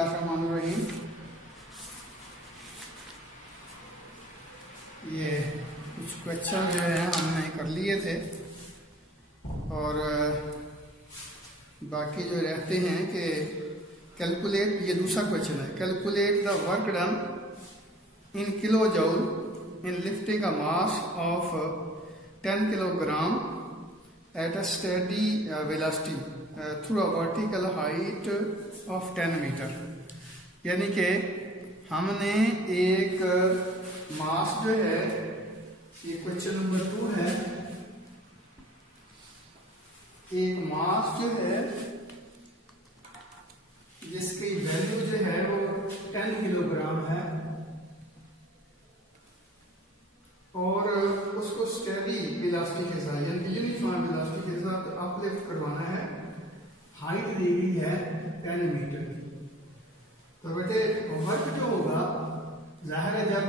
बिस्मिल्लाहिर्रहमानिर्रहीम। ये कुछ क्वेश्चन जो है हमने कर लिए थे और बाकी जो रहते हैं कि कैलकुलेट, ये दूसरा क्वेश्चन है, calculate the work done in kilo joule in lifting a mass of 10 kilogram at a steady velocity through a vertical height of 10 metre. यानी कि हमने एक मास जो है, ये क्वेश्चन नंबर 2 है, एक मास जो है जिसकी वैल्यू जो है वो 10 किलोग्राम है और उसको स्टेडी वेलोसिटी के साथ यानी यूनिफॉर्म वेलोसिटी के साथ अपलिफ्ट करवाना है। हाइट दी गई है 10 मीटर। तो बेटे वर्क जो होगा, जाहिर है जब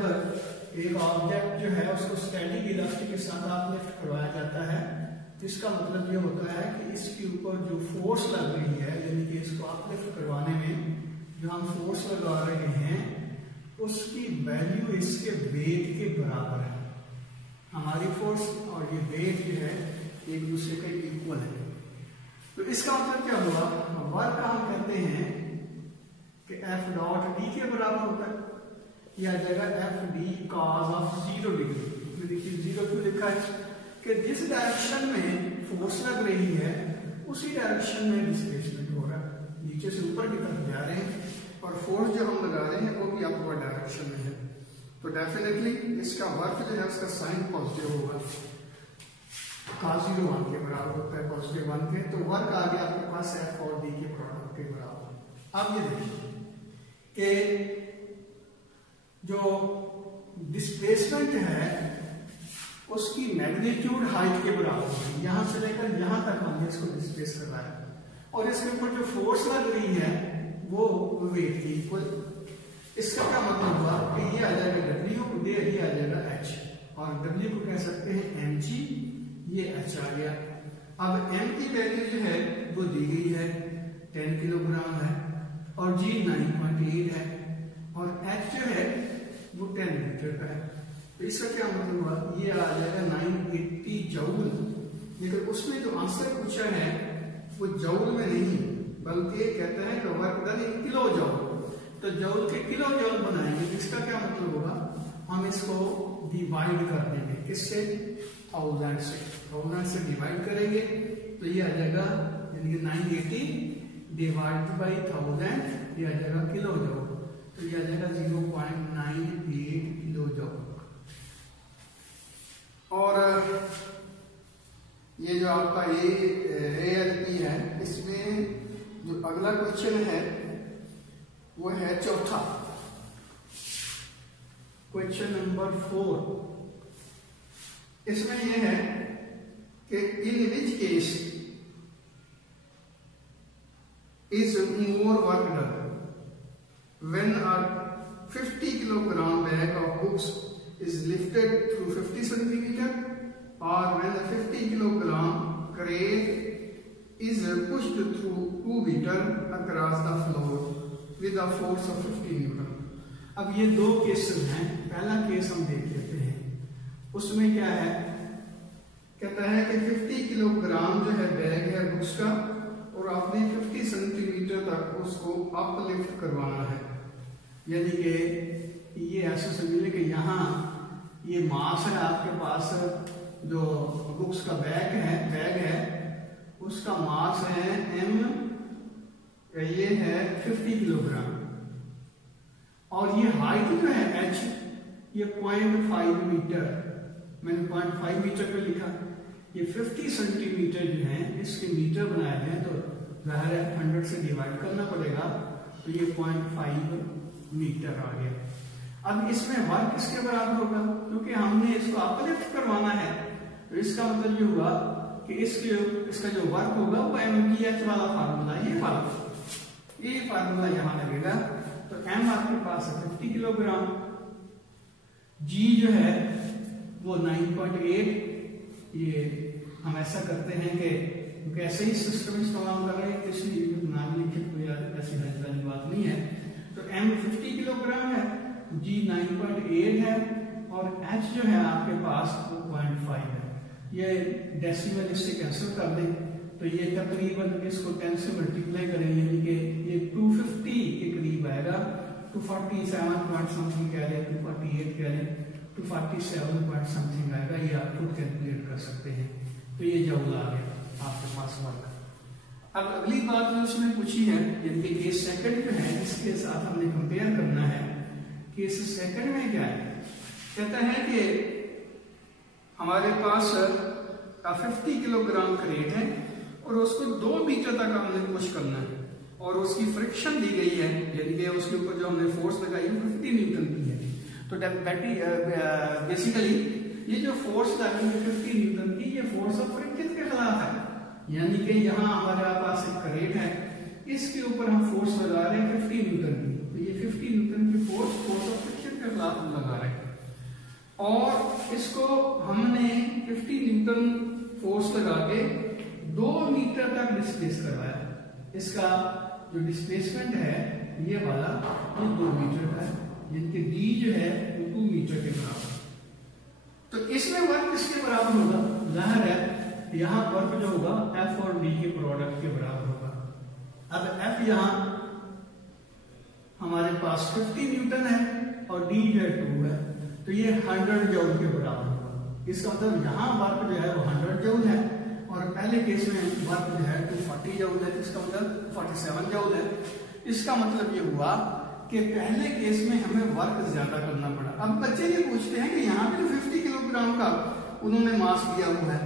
एक ऑब्जेक्ट जो है उसको स्टेडी वेलोसिटी के साथ अपलिफ्ट करवाया जाता है तो इसका मतलब ये होता है कि इसके ऊपर जो फोर्स लग रही है, यानी कि इसको अपलिफ्ट करवाने में जो हम फोर्स लगा रहे हैं उसकी वैल्यू इसके वेट के बराबर है। हमारी फोर्स और ये वेट जो है एक दूसरे के इक्वल है। तो इसका मतलब क्या हुआ, वर्क हम कहते हैं कि एफ डॉट डी के बराबर होता है, या जगह F D cause of 0 degree. देखिए 0 क्यों लिखा है कि जिस डायरेक्शन में फोर्स लग रही है उसी डायरेक्शन में डिस्प्लेसमेंट हो रहा है, नीचे से ऊपर की तरफ जा रहे हैं और फोर्स जो हम लगा रहे हैं वो भी अपवर्ड डायरेक्शन में है। तो डेफिनेटली इसका वर्क जो है उसका साइन पॉजिटिव होगा, cos 0 1 के बराबर होता है, पॉजिटिव 1 के। तो वर्क आ गया आपके पास एफ और डी के प्रोडक्ट के बराबर। अब ये देखिए कि जो डिस्प्लेसमेंट है उसकी मैग्नीट्यूड हाइट के बराबर होगी, यहां से लेकर यहां तक हमने इसको डिस्प्लेस कर रहा है और इसके ऊपर जो फोर्स लग रही है वो वेट की इक्वल। इसका क्या मतलब हुआ कि ये आ जाएगा W, ये आ जाएगा H, और W को कह सकते हैं mg, ये H आ गया। अब m की वैल्यू जो है वो दी गई है 10 किलोग्राम है और g 9.8 है और H जो है वो 10 मीटर का है। तो इसका क्या मतलब हुआ, ये आ जाएगा 980 जूल। लेकिन उसमें जो आंसर पूछा है वो जूल में नहीं बल्कि कहते हैं कि work done in kilo joule. तो जूल के किलो जूल बनाएंगे, इसका क्या मतलब होगा, हम इसको डिवाइड कर देंगे, किससे, 1000 से। 1000 से डिवाइड करेंगे तो ये आ जाएगा, यानी कि 980 डिवाइड बाई 1000, ये आ जाएगा किलो जूल। तो ये आ जाएगा 0.98 किलो जूल। और ये जो आपका ALP है, इसमें जो अगला क्वेश्चन है वो है चौथा, क्वेश्चन नंबर 4। इसमें यह है कि in which case is more work done when a 50 kilogram bag of books is lifted through 50 centimetre और when a 50 kilogram crate is pushed through 2 meter across the floor with a force of 50 Newton. अब ये दो cases हैं, पहला case हम देख लेते हैं। उसमें क्या है, कहता है कि 50 किलोग्राम जो है बैग है बुक्स का और आपने 50 सेंटीमीटर तक उसको अपलिफ्ट करवाना है। यानी कि ये ऐसे समझिए कि यहाँ ये मास है आपके पास, जो बुक्स का बैग है उसका मास है m, ये है 50 किलोग्राम और ये हाइट जो है h, ये 0.5 मीटर, मैंने 0.5 मीटर पे लिखा। ये 50 सेंटीमीटर जो है इसके मीटर बनाए हैं तो जाहिर है 100 से डिवाइड करना पड़ेगा, तो ये 0.5 मीटर आ गया। अब इसमें वर्क किसके बराबर होगा, क्योंकि हमने इसको अपलिफ्ट करवाना है। तो इसका मतलब ये हुआ कि इसका जो वर्क होगा वो mgh वाला फार्मूला, ये फार्मूला यहां लगेगा। तो m आपके पास है 50 किलोग्राम, g जो है वो 9.8। ये हम ऐसा करते हैं कि कैसे ही सिस्टम इस्तेमाल कर रहे हैं, किसी नाम लिखित कोई ऐसी वाली बात नहीं है। तो m 50 किलोग्राम है, g 9.8 है और h जो है आपके पास 2.5 है। ये डेसिमल इससे कैंसिल कर दें तो ये तकरीबन इसको 10 से मल्टीप्लाई करें यानी कि ये 250 के करीब आएगा। 247 पॉइंट समथिंग कह लें, 248 कह लें, 247 पॉइंट समथिंग आएगा। ये आप खुद कैलकुलेट कर सकते हैं। तो ये जौल आ गया आपके पास वर्क। अब अगली बात जो उसने पूछी है यानी कि केस सेकंड जो है इसके साथ हमने कंपेयर करना है। केस सेकंड में क्या है, कहता है कि हमारे पास 50 किलोग्राम क्रेट है और उसको 2 मीटर तक हमने पुश करना है और उसकी फ्रिक्शन दी गई है यानी कि उसके ऊपर जो हमने फोर्स लगाई है 50 न्यूटन की है। तो बेसिकली ये जो फोर्स लगेगी 50 न्यूटन की, ये फोर्स ऑफ फ्रिक्शन के खिलाफ है। यानी कि यहाँ हमारे पास एक क्रेट है, इसके ऊपर हम फोर्स लगा रहे हैं 50 न्यूटन की। तो ये 50 न्यूटन की फोर्स ऑफ फ्रिक्शन के खिलाफ हम लगा रहे हैं और इसको हमने 50 न्यूटन फोर्स लगा के 2 मीटर तक डिस्प्लेस करवाया। इसका जो डिस्प्लेसमेंट है ये वाला ये 2 मीटर का है, जिनके डी जो है वो 2 मीटर के बराबर। तो इसमें वर्क किसके बराबर होगा? जाहिर है यहाँ वर्क जो होगा एफ और डी के प्रोडक्ट के बराबर होगा। अब एफ यहाँ हमारे पास 50 न्यूटन है और डी जो है 2 है, तो ये 100 जूल के बराबर होगा। इसका मतलब यहाँ वर्क जो है वो 100 जूल है और पहले केस में वर्क जो है 240 जूल है, इसका मतलब 47 जूल है। इसका मतलब ये हुआ कि पहले केस में हमें वर्क ज्यादा करना पड़ा। अब बच्चे ये पूछते हैं कि यहाँ पे 50 किलोग्राम का उन्होंने मास दिया हुआ है,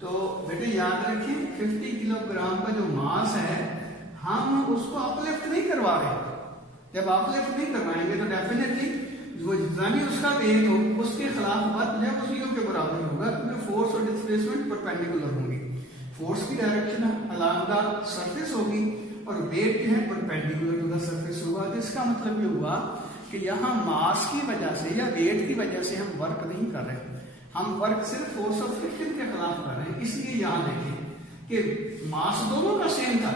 तो बेटे याद रखिए 50 किलोग्राम का जो मास है हम उसको अपलिफ्ट नहीं करवा रहे। जब अपलिफ्ट नहीं करवाएंगे तो डेफिनेटली जो जितना भी उसका वेट हो उसके खिलाफ वर्क जो है उसी के बराबर होगा, क्योंकि फोर्स और डिस्प्लेसमेंट परपेंडिकुलर होंगी। फोर्स की डायरेक्शन अलोंग द सरफेस होगी और वेट जो है परपेंडिकुलर टू द सरफेस होगा। तो इसका मतलब ये हुआ कि यहाँ मास की वजह से या वेट की वजह से हम वर्क नहीं कर रहे, हम वर्क सिर्फ फोर्स ऑफ फ्रिक्शन के खिलाफ कर रहे हैं। इसलिए यहाँ देखें कि मास दोनों का सेम था,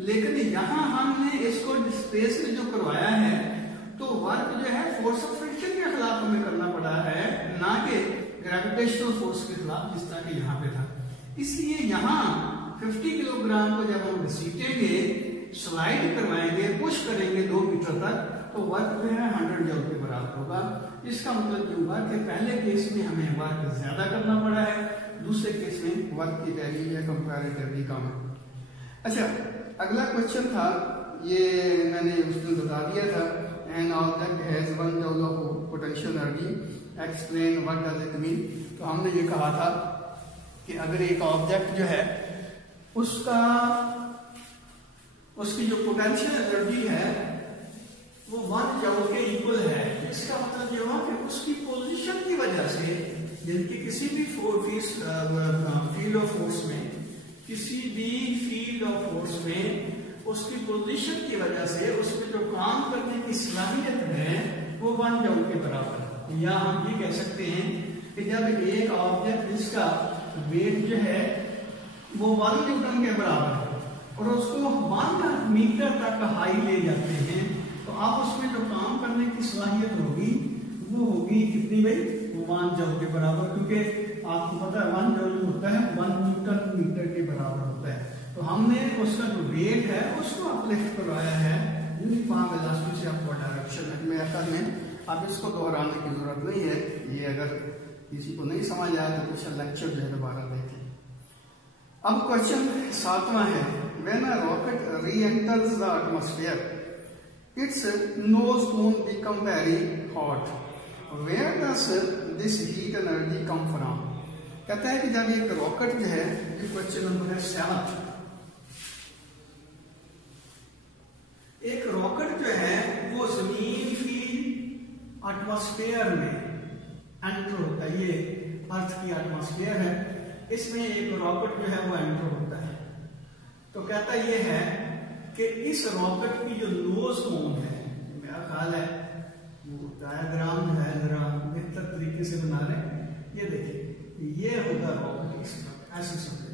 लेकिन यहाँ हमने इसको डिस्प्लेसमेंट जो करवाया है तो वर्क जो है फोर्स ऑफ फ्रिक्शन के खिलाफ हमें करना पड़ा है, ना कि ग्रेविटेशनल फोर्स के खिलाफ जिस तरह के यहाँ पे था। इसलिए यहाँ 50 किलोग्राम को जब हम घसीटेंगे, स्लाइड करवाएंगे, पुश करेंगे 2 मीटर तक, तो वर्क जो है 100 जूल के बराबर होगा। इसका मतलब ये हुआ कि पहले केस में हमें वर्क ज्यादा करना पड़ा है, दूसरे केस में वर्क की वैल्यू है कंपैरेटिवली कम है। अच्छा, अगला क्वेश्चन था, ये मैंने उस दिन बता दिया था, an object has 1 joule of potential energy, explain what does it mean. तो हमने ये कहा था कि अगर एक ऑब्जेक्ट जो है उसकी जो पोटेंशियल एनर्जी है वो 1 जूल के इक्वल है, इसका मतलब ये हुआ कि उसकी पोजीशन की वजह से, जिनकी किसी भी फील्ड ऑफ फोर्स में, किसी भी फील्ड ऑफ फोर्स में उसकी पोजीशन की वजह से उसमें जो काम करने की सलाहियत है वो 1 जूल के बराबर है। या हम ये कह सकते हैं कि जब एक ऑब्जेक्ट जिसका वेट जो है वो 1 न्यूटन के बराबर है और उसको 1 मीटर तक हाई ले जाते हैं, तो आप उसमें जो काम करने की सलाहियत होगी वो होगी कितनी भाई? 1 जूल के बराबर, क्योंकि आपको पता है 1 जूल होता है 1 न्यूटन मीटर के बराबर होता है। तो हमने उसका जो वेट है उसको अपलिफ्ट करवाया है यूनिफॉर्म वेलोसिटी से अपवर्ड डायरेक्शन में। अब इसको दोहराने की जरूरत नहीं है, ये अगर किसी को नहीं समझ आया तो कुछ लेक्चर जो है दोबारा देखें। अब क्वेश्चन 7वां है, when a rocket re-enters the atmosphere its nose cone become very hot, where does this heat energy come from? कहता है कि जब एक रॉकेट जो है, ये क्वेश्चन नंबर है 7, एक रॉकेट जो है वो जमीन की एटमॉस्फेयर में एंटर होता है, ये अर्थ की एटमॉस्फेयर है, इसमें एक रॉकेट जो है वो एंटर होता है। तो कहता ये है कि इस रॉकेट की जो नोज कोन है, मेरा ख्याल है वो डायग्राम जो है जरा बेहतर तरीके से बना रहे हैं, ये देखिए ये होगा रॉकेट, इस तरह ऐसे समझे।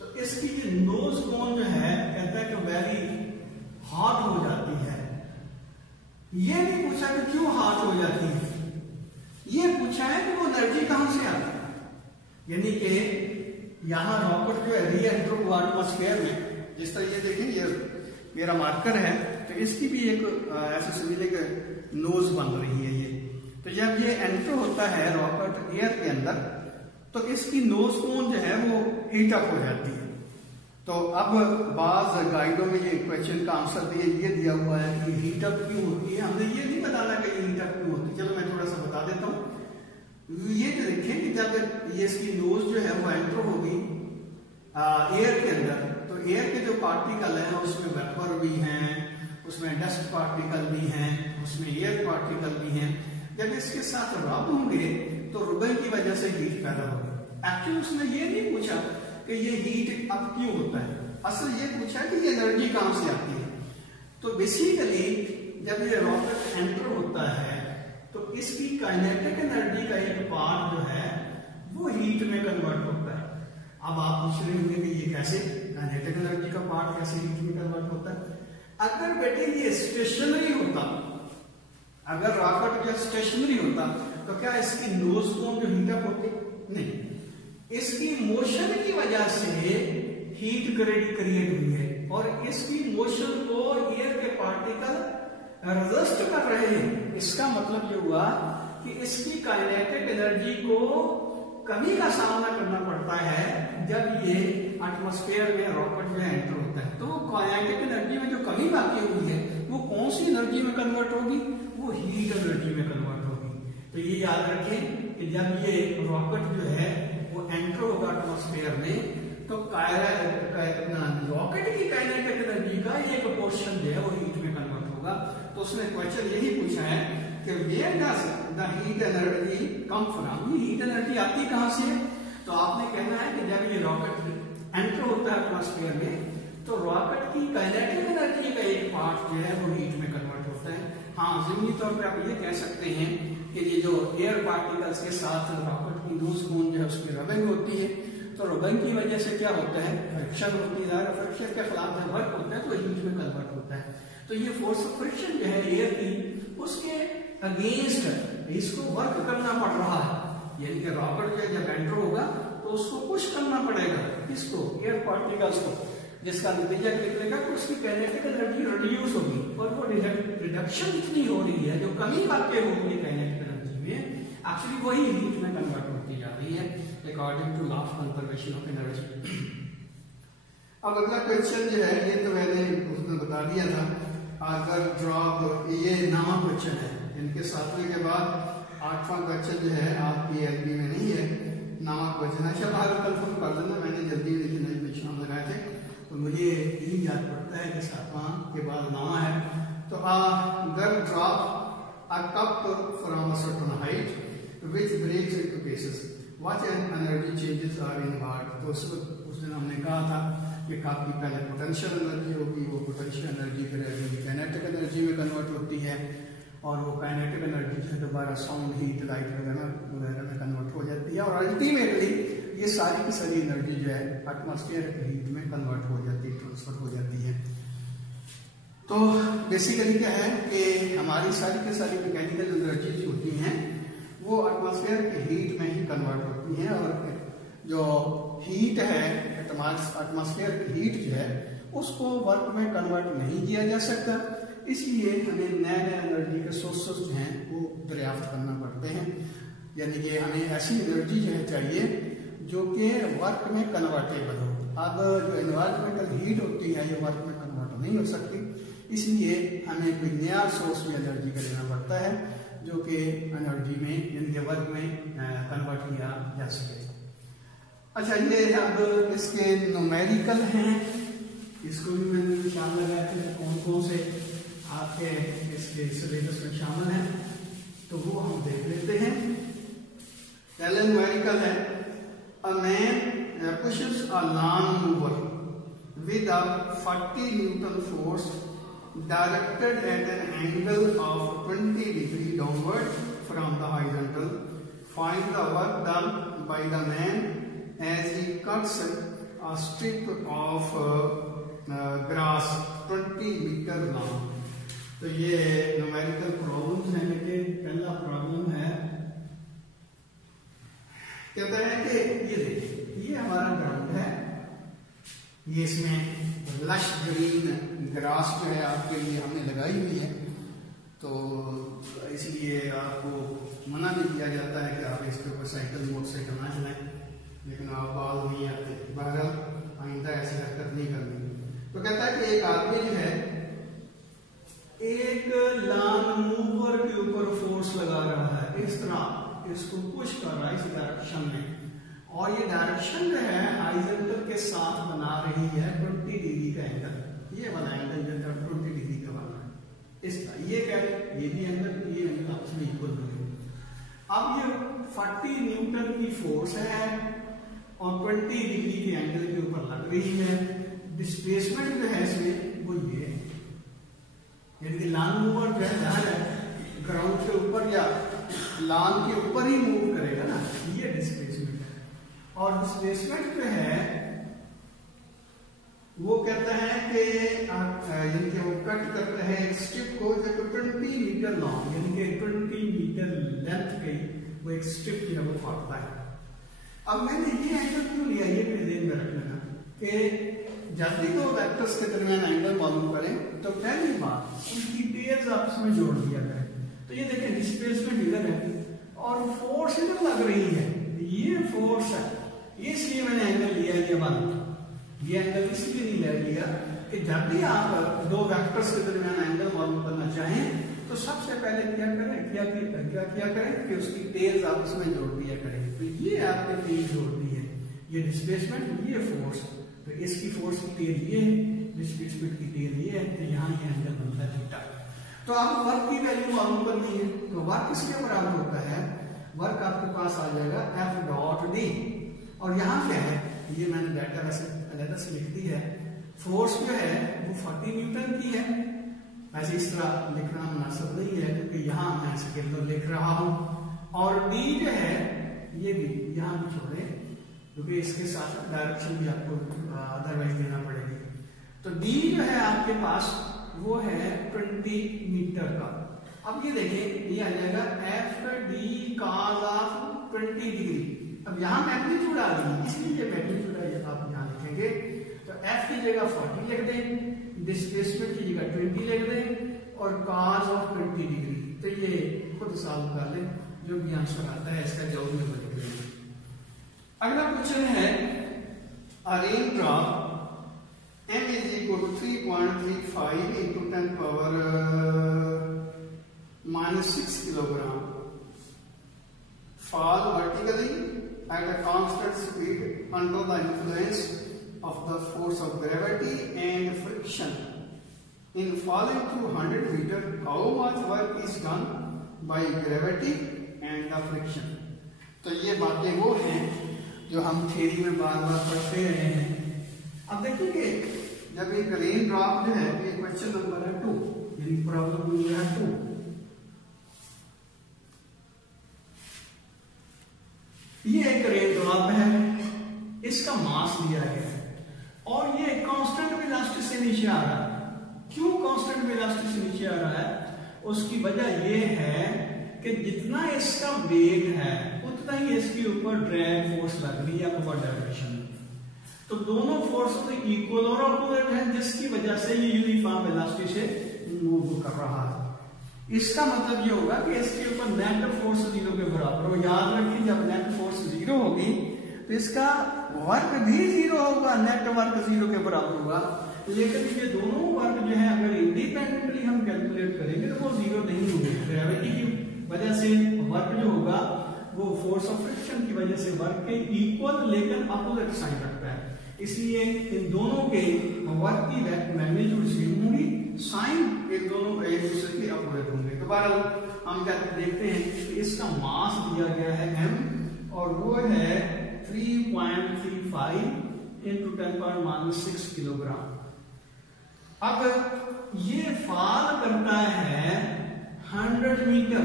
तो इसकी जो नोज कोन जो है कहता है कि वेरी हॉट हो जाती है ये नहीं पूछा कि क्यों हार्ड हो जाती है, ये पूछा है कि वो एनर्जी कहां से आती है। यानी कि यहां रॉकेट जो है री एंटर हुआ एटमॉस्फेयर में, जिस तरह ये देखें ये मेरा मार्कर है, तो इसकी भी एक ऐसे समझिए कि नोज बन रही है ये। तो जब ये एंटर होता है रॉकेट एयर के अंदर, तो इसकी नोज कोन जो है वो हीट अप हो जाती है। तो अब बाज गाइडों में ये क्वेश्चन का आंसर ये दिया हुआ है कि हीट अप क्यों होती है। हमने ये नहीं बताना कि हीट अप क्यों होती है, चलो मैं थोड़ा सा बता देता हूँ। ये जो देखें कि जब ये इसकी नोज जो है वो एंटर होगी एयर के अंदर, तो एयर के जो पार्टिकल हैं उसमें वेपर भी हैं, उसमें डस्ट पार्टिकल भी हैं, उसमें एयर पार्टिकल भी हैं। जब इसके साथ रब होंगे तो रुबन की वजह से हीट पैदा होगी। एक्चुअली उसने ये नहीं पूछा कि ये हीट अब क्यों होता है, असल ये पूछा कि ये एनर्जी कहां से आती है। तो बेसिकली जब ये रॉकेट एंटर होता है तो इसकी काइनेटिक एनर्जी का एक पार्ट जो है वो हीट में कन्वर्ट होता है। अब आप पूछ रहे होंगे कि ये कैसे, काइनेटिक एनर्जी का पार्ट कैसे हीट में कन्वर्ट होता है। अगर बेटे ये स्टेशनरी होता, अगर रॉकेट जो स्टेशनरी होता तो क्या इसकी नोज कोन जो हीट अप होती? नहीं, इसकी मोशन की वजह से हीट क्रिएट हुई है और इसकी मोशन को एयर के पार्टिकल रेजिस्ट कर रहे हैं। इसका मतलब ये हुआ कि इसकी काइनेटिक एनर्जी को कमी का सामना करना पड़ता है जब ये एटमॉस्फेयर में रॉकेट में एंटर होता है। तो काइनेटिक एनर्जी में जो कमी बाकी हुई है वो कौन सी एनर्जी में कन्वर्ट होगी? वो हीट एनर्जी में कन्वर्ट होगी। तो ये याद रखें कि जब ये रॉकेट जो है वो एंटर होगा एटमॉस्फेयर में तो रॉकेट की काइनेटिक एनर्जी का एक पोर्शन जो है वो हीट में कन्वर्ट होगा। तो उसने क्वेश्चन यही पूछा है कि where does the heat energy come from, ये हीट एनर्जी आती कहां से है? तो आपने कहना है कि जब ये रॉकेट एंटर होता है एटमॉस्फेयर में तो रॉकेट की काइनेटिक एनर्जी का एक पार्ट जो है वो हीट में कन्वर्ट होता है। हाँ, ज़िमनी तौर पे आप ये कह सकते हैं कि ये जो एयर पार्टिकल्स के साथ रॉकेट की नोज कोन जो है उसमें रबिंग होती है, तो रबिंग की वजह से क्या होता है? फ्रिक्शन होती है। फ्रिक्शन के खिलाफ जब वर्क होता है तो हीट में कन्वर्ट होता है। तो ये फोर्स ऑफ फ्रिक्शन जो है एयर की, उसके अगेंस्ट इसको वर्क करना पड़ रहा है। यानी कि रॉकेट जो जब एंटर होगा तो उसको पुश करना पड़ेगा, किसको? एयर पार्टिकल्स को, जिसका नतीजा निकलेगा कि उसकी काइनेटिक एनर्जी रिड्यूस होगी और वो रिडक्शन इतनी हो रही है, जो कमी बातें होगी काइनेटिक एनर्जी में, एक्चुअली वही हीट में कन्वर्ट होती जा रही है according to law of conservation of energy. अब अगला क्वेश्चन जो है ये तो मैंने उसमें बता दिया था, अगर ड्रॉप, ये नामा क्वेश्चन है। इनके 7वें के बाद 8वां क्वेश्चन जो है आपकी एलबी में नहीं है, नामा क्वेश्चन है। अच्छा बाहर कन्फर्म कर देना, मैंने जल्दी लेकिन निशान लगाए थे तो मुझे यही याद पड़ता है कि 7वां के बाद नामा है। तो girl drop a cup from a certain height which breaks into pieces, what energy changes are involved. तो उस दिन हमने कहा था कि कप की पहले पोटेंशियल एनर्जी होगी, वो पोटेंशियल एनर्जी फिर काइनेटिक एनर्जी में कन्वर्ट होती है और वो काइनेटिक एनर्जी से दोबारा साउंड, हीट, लाइट वगैरह में कन्वर्ट हो जाती है और अल्टीमेटली ये सारी की सारी एनर्जी जो है एटमॉस्फेयर के हीट में कन्वर्ट हो जाती है, ट्रांसफर हो जाती है। तो बेसिकली क्या है कि हमारी सारी की सारी मैकेनिकल एनर्जी जो होती हैं वो एटमॉस्फेयर के हीट में ही कन्वर्ट होती हैं और जो हीट है एटमॉस्फेयर की हीट जो है उसको वर्क में कन्वर्ट नहीं किया जा सकता, इसलिए हमें नए नए एनर्जी के सोर्सेस जो हैं वो दरियाफ्त करना पड़ते हैं। यानी कि हमें ऐसी एनर्जी जो है चाहिए जो कि वर्क में कन्वर्टेबल हो। अब जो एनवायरमेंटल हीट होती है ये वर्क में कन्वर्ट नहीं हो सकती, इसलिए हमें कोई नया सोर्स में एनर्जी का लेना पड़ता है जो कि एनर्जी में यानी कि वर्क में कन्वर्ट किया जा सके। अच्छा, ये अब इसके न्यूमेरिकल हैं, इसको भी मैंने निशान लगाया थे कौन कौन से आपके इसके सिलेबस में शामिल हैं, तो वो हम देख लेते हैं। पहले न्यूमेरिकल है, a man pushes a lawn mower with a 40 Newton force directed at an angle of 20 degrees downward from the horizontal. Find the work done by the man as he cuts a strip of grass 20 meter long. तो ये numerical problems हैं। लेकिन पहला problem है, कहता है कि ये देखिए ये हमारा ग्राउंड है, ये इसमें लश ग्रीन ग्रास जो है आपके लिए हमने लगाई हुई है, तो इसलिए आपको मना भी किया जाता है कि आप इसके ऊपर साइकिल मोटरसाइकिल ना चलाएं, लेकिन आप बाल नहीं आते, बहरहाल आइंदा ऐसी हरकत नहीं करनी। तो कहता है कि एक आदमी जो है एक लान मूवर के ऊपर फोर्स लगा रहा है, इस तरह इसको पुश कर रहा है इस डायरेक्शन में, और ये डायरेक्शन जो है हॉरिजॉन्टल के साथ बना रही है 20 डिग्री का एंगल, ये वाला एंगल जो है 20 डिग्री का बना है इस तरह, ये क्या है, ये भी एंगल ये एंगल आपस में इक्वल हो गए। अब ये 40 न्यूटन की फोर्स है और 20 डिग्री के एंगल के ऊपर लग रही है। डिस्प्लेसमेंट जो है इसमें वो ये है, यानी कि लान मूवर जो है ग्राउंड के ऊपर या लान के ऊपर ही मूव करेगा ना, ये डिस्प्लेसमेंट है। और डिस्प्लेसमेंट जो है वो कहता है कि यानी कि वो कट करता है एक स्ट्रिप को जो 20 मीटर लॉन्ग, यानी कि 20 मीटर लेंथ के वो एक स्ट्रिप जो है वो काटता है। अब मैंने ये एंगल क्यों लिया, ये भी ध्यान में रखना कि जब भी दो वेक्टर्स के दरमियान एंगल मालूम करें तो पहली बात उनकी टेल्स आपस में जोड़ दिया करें। तो ये देखें डिस्प्लेसमेंट इधर है और फोर्स इधर लग रही है, ये फोर्स है, इसलिए मैंने एंगल लिया है ये वाला। ये एंगल इसलिए नहीं ले लिया कि जब भी आप दो वेक्टर्स के दरमियान एंगल मालूम करना चाहें तो सबसे पहले क्या करें, क्या करें कि उसकी टेल्स आपस में जोड़ दिया करें। तो ये आपने टेल जोड़ दी है, ये डिस्प्लेसमेंट, ये फोर्स, तो इसकी फोर्स की टेल ये है, डिस्प्लेसमेंट की टेल ये है, तो यहाँ ये एंगल बनता है थीटा। तो आपको वर्क की वैल्यू मालूम करनी है, तो वर्क किसके बराबर होता है, वर्क आपके पास आ जाएगा F डॉट डी, और यहाँ क्या है, ये मैंने डाटा वैसे अलग से लिख दी है, फोर्स जो है वो 40 न्यूटन की है। वैसे इस तरह लिखना मुनासिब नहीं है क्योंकि यहाँ मैं स्केलर लिख रहा हूँ, और डी जो है ये भी यहाँ भी छोड़े क्योंकि इसके साथ डायरेक्शन भी आपको अदरवाइज देना पड़ेगी। तो डी जो है आपके पास वो है 20 मीटर का। अब ये देखें ये आ जाएगा F D cos of 20 degree. अब यहाँ मैग्नीट्यूड आ गई, इसलिए ये मैग्नीट्यूड है, आप यहाँ लिखेंगे तो एफ की जगह 40 लिख दें, डिस्प्लेसमेंट की जगह 20 लिख दें, और कॉस ऑफ 20 डिग्री। तो ये खुद सॉल्व कर लें, जो भी आंसर आता है इसका जवाब में लिख देंगे। अगला क्वेश्चन है, a raindrop m is equal to 3.35 into 10 power minus 6 kilogram fall vertically at a constant speed under the influence of the force of gravity and friction. In falling through 100 meters, how much work is done by gravity and the friction? तो ये बातें वो हैं जो हम theory में बार बार पढ़ते रहे हैं। अब देखिए जब एक रेन ड्रॉप जो है, ये क्वेश्चन नंबर है 2, यानी प्रॉब्लम नंबर है 2। ये एक रेन ड्रॉप है, इसका मास दिया गया है और ये कांस्टेंट वेलोसिटी से नीचे आ रहा है। क्यों कांस्टेंट वेलोसिटी से नीचे आ रहा है? उसकी वजह ये है कि जितना इसका वेग है उतना ही इसके ऊपर ड्रैग फोर्स लग रही है अपवर्ड डायरेक्शन में। तो दोनों फोर्सेस इक्वल और अपोजिट है, जिसकी वजह से ये यूनिफॉर्म वेलोसिटी से मूव कर रहा है। इसका मतलब ये होगा कि इसके ऊपर नेट फोर्स 0 के बराबर हो। याद रखिए जब नेट फोर्स 0 होगी तो इसका वर्क भी 0 होगा, नेट वर्क 0 के बराबर होगा। लेकिन ये दोनों वर्क जो है अगर इंडिपेंडेंटली हम कैलकुलेट करेंगे तो वो 0 नहीं होंगे। ग्रेविटी की वजह से वर्क जो होगा वो फोर्स ऑफ फ्रिक्शन की वजह से वर्क के इक्वल लेकिन अपोजिट साइन रखता है, इसलिए इन दोनों के वर्क की मैग्नीट्यूड सेम होंगी, साइन एक दूसरे के अपोजिट होंगे। तो बहरहाल हम क्या देखते हैं कि इसका मास दिया गया है m और वो है 3.35 into 10⁻⁻⁶ किलोग्राम। अब ये फॉल करता है 100 मीटर,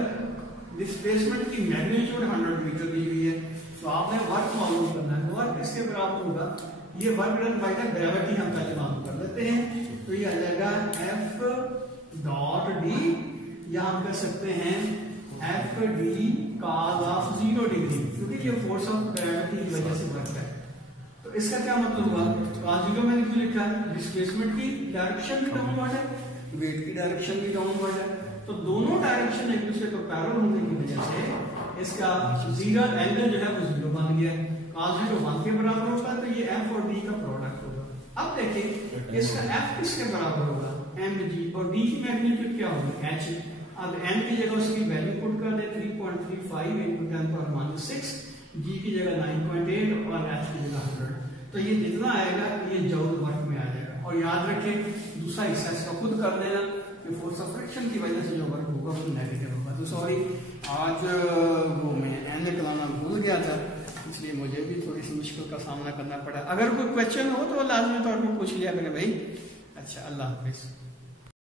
डिस्प्लेसमेंट की मैग्नीट्यूड 100 मीटर दी हुई है, तो आपने वर्क मालूम करना है। वर्क किसके बराबर होगा? ये work done by the gravity हम पहले मालूम कर लेते हैं। तो ये आ जाएगा F डॉट डी, या हम कर सकते हैं F D cos of 0 degree, क्योंकि ये फोर्स ऑफ ग्रेविटी की वजह से वर्क है। तो इसका क्या मतलब हुआ, cos 0 मैंने क्यों लिखा है, डिस्प्लेसमेंट की डायरेक्शन भी डाउनवर्ड है, वेट की डायरेक्शन भी डाउनवर्ड है, तो दोनों डायरेक्शन एक दूसरे को पैरेलल होने की वजह से इसका जीरो एंगल जो है वो 0 बन गया। cos 0 1 के बराबर होता है, तो ये f और d का प्रोडक्ट होगा। अब देखिए इसका f किसके बराबर होगा, mg, और d की मैग्नीट्यूड क्या होगी, h। अब n की जगह उसकी वैल्यू पुट कर दे 3.35 into 10 power minus 6, g की जगह 9.8 और h की जगह 100। तो ये जितना आएगा ये जूल वर्क में आ जाएगा। और याद रखें दूसरा हिस्सा इसका खुद कर देना कि फोर्स ऑफ फ्रिक्शन की वजह से जो वर्क होगा वो नेगेटिव होगा। तो सॉरी आज वो मैं n निकलाना भूल गया था, इसलिए मुझे भी थोड़ी सी मुश्किल का सामना करना पड़ा। अगर कोई क्वेश्चन हो तो लाजमी तौर पर पूछ लिया करें भाई। अच्छा, अल्लाह हाफिज।